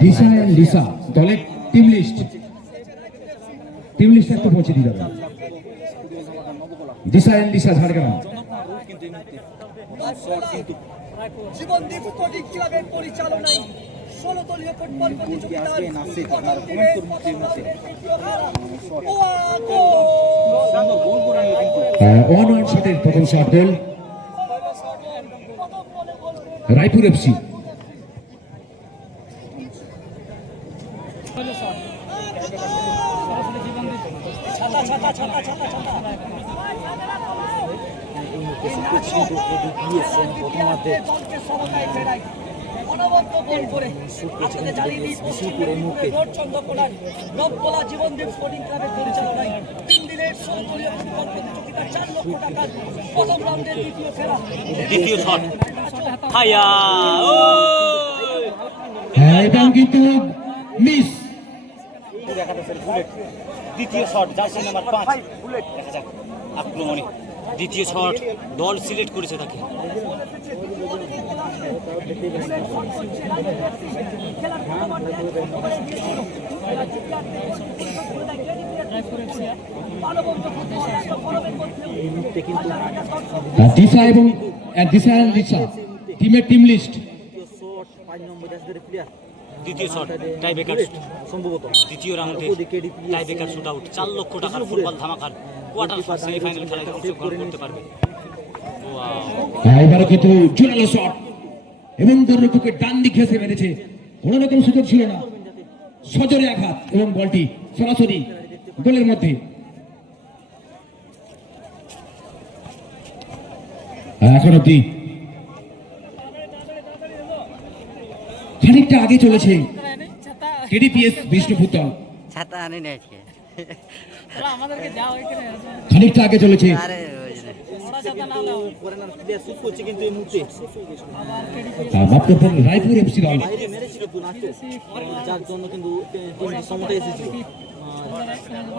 দিশা and Lisa দলের team list Disha প্রথম গোল। রায়পুর এফসি। জীবনদীপ স্পোর্টিং ক্লাবের পরিচালনায়। তিন দিনের ফুটবল প্রতিযোগিতা চার লক্ষ টাকার প্রথম রাউন্ডের দ্বিতীয় খেলা দ্বিতীয় শট। হাইয়া ও হ্যাঁ কিন্তু মিস। দ্বিতীয় শট জার্সি নাম্বার পাঁচ। দেখা যাক আক্রমণে। দ্বিতীয় শট দল সিলেক্ট করেছে তাকে। কিন্তু দিশা এবং দিশা অ্যান্ড লিসা টিমের টিম লিস্ট দ্বিতীয় শট টাই বেকার সম্ভবত। দ্বিতীয় রাউন্ডে টাই বেকার শুট আউট চার লক্ষ টাকার ফুটবল ধামাকার কোয়ার্টার সেমিফাইনাল খেলায় অংশগ্রহণ করতে পারবে। এবারও কিন্তু জোরালো শট এবং দর্রকুকে ডান দিকে এসে মেরেছে। কোনো রকম সুযোগ ছিল না। সজোরে আঘাত এবং বলটি সরাসরি গোলের মধ্যে। এখন অব্দি খানিকটা আগে চলেছে কেডিপিএস বিষ্ণুপুর দল। ছাতা আনি না আজকে। আমাদেরকে যাও এখানে খানিকটা আগে চলেছে। রায়পুর এফসি দল। যার জন্য কিন্তু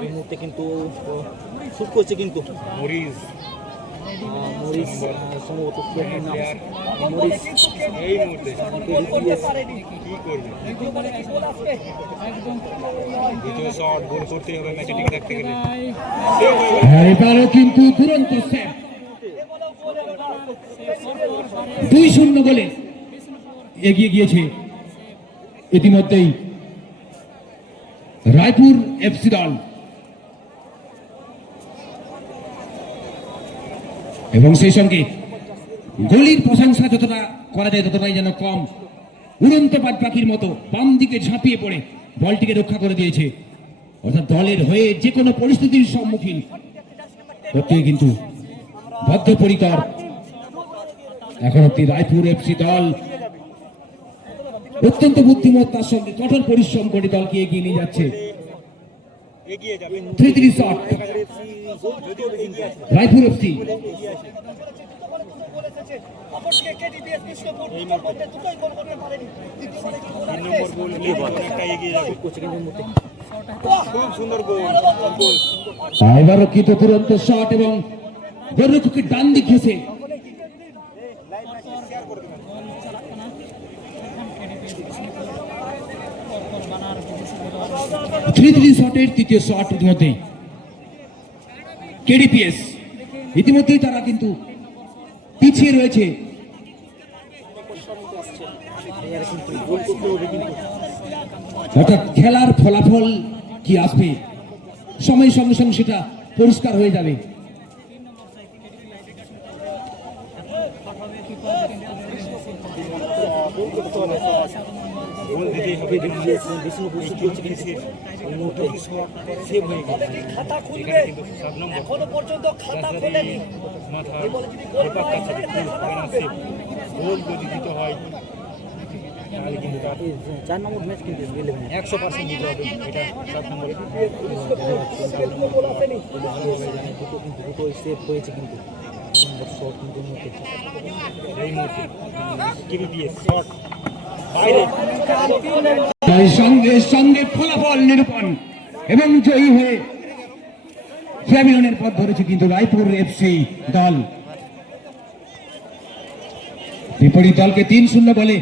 এই মুহূর্তে কিন্তু শুট করছে কিন্তু। মরিস। মরিস আহ, সম্ভবত প্লেয়ারের নাম। এই মুহূর্তে। করতে পারেনি। কি করবে? দ্বিতীয় বলে কি গোল আসবে। দ্বিতীয় শট গোল করতে হবে ম্যাচে টিকে গেলে। হ্যাঁ, এবারও কিন্তু দুরন্ত দুই শূন্য গোলে এগিয়ে গিয়েছে। ইতিমধ্যেই রায়পুর এফসি দল। এবং সেই সঙ্গে গলির প্রশংসা যতটা করা যায় ততটাই যেন কম। উড়ন্ত পাট পাখির মতো বাম দিকে ঝাঁপিয়ে পড়ে, বলটিকে রক্ষা করে দিয়েছে। অর্থাৎ দলের হয়ে যে কোনো পরিস্থিতির সম্মুখীন করতে কিন্তু বদ্ধপরিকর। এখন অব্দি রায়পুর এফসি দল অত্যন্ত বুদ্ধিমত্তার সঙ্গে কঠোর পরিশ্রম করে দলকে এগিয়ে নিয়ে যাচ্ছে। Three three shot. Raipur FC অপরদিকে কেডিপিএস বিষ্ণুপুর দুটোর মধ্যে দুটোই গোল করতে পারেনি দ্বিতীয় বলে কি গোল তিন আসবে নম্বর গোল নিয়ে অনেকটা এগিয়ে যাবে করছে কিন্তু এই মুহূর্তে খুব সুন্দর গোল গোল এবারও কিন্তু দুরন্ত শট এবং গোলরক্ষকের ডান দিক ঘেসে থ্রি থ্রি শটের তৃতীয় শট ইতিমধ্যে। কেডিপিএস, ইতিমধ্যেই তারা কিন্তু পিছিয়ে রয়েছে। অর্থাৎ খেলার ফলাফল কি আসবে? সময়ের সঙ্গে সঙ্গে সেটা পরিষ্কার হয়ে যাবে। গোল দিতেই হবে বিষ্ণুপুর সেভ হয়ে গেল। বলে খাতা খুলবে। এখনও পর্যন্ত খাতা খোলেনি। মাথা যদি গোল দিতে হয় তাহলে কিন্তু চার নম্বর ম্যাচ কিন্তু একশো পার্সেন্ট দিতে হবে। এটা সাত নম্বরে। দুটো কিন্তু সেভ হয়েছে কিন্তু শট কিন্তু এই মুহূর্তে দিয়ে শট সঙ্গে সঙ্গে ফলাফল নিরূপণ এবং জয়ী হয়ে চ্যাম্পিয়নের পথ ধরেছে কিন্তু রায়পুর এফসি দল। বিপরীত দলকে তিন শূন্য বলে